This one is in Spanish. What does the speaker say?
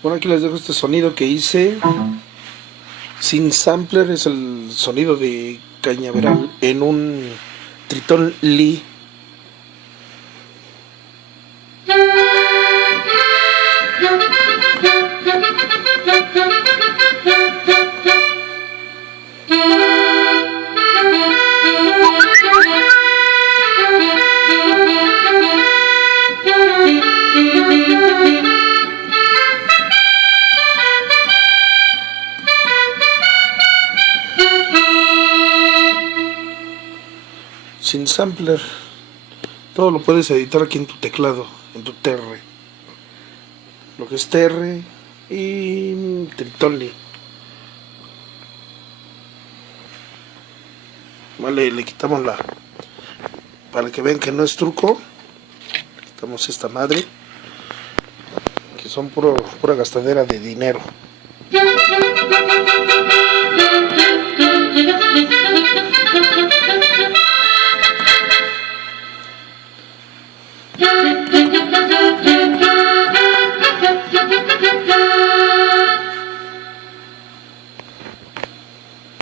Bueno, aquí les dejo este sonido que hice sin sampler. Es el sonido de cañaveral en un Tritón Lee. Sin sampler. Todo lo puedes editar aquí en tu teclado, en tu TR. Lo que es TR y Tritón Lee. Vale, le quitamos la... Para que vean que no es truco. Quitamos esta madre. Que son pura gastadera de dinero.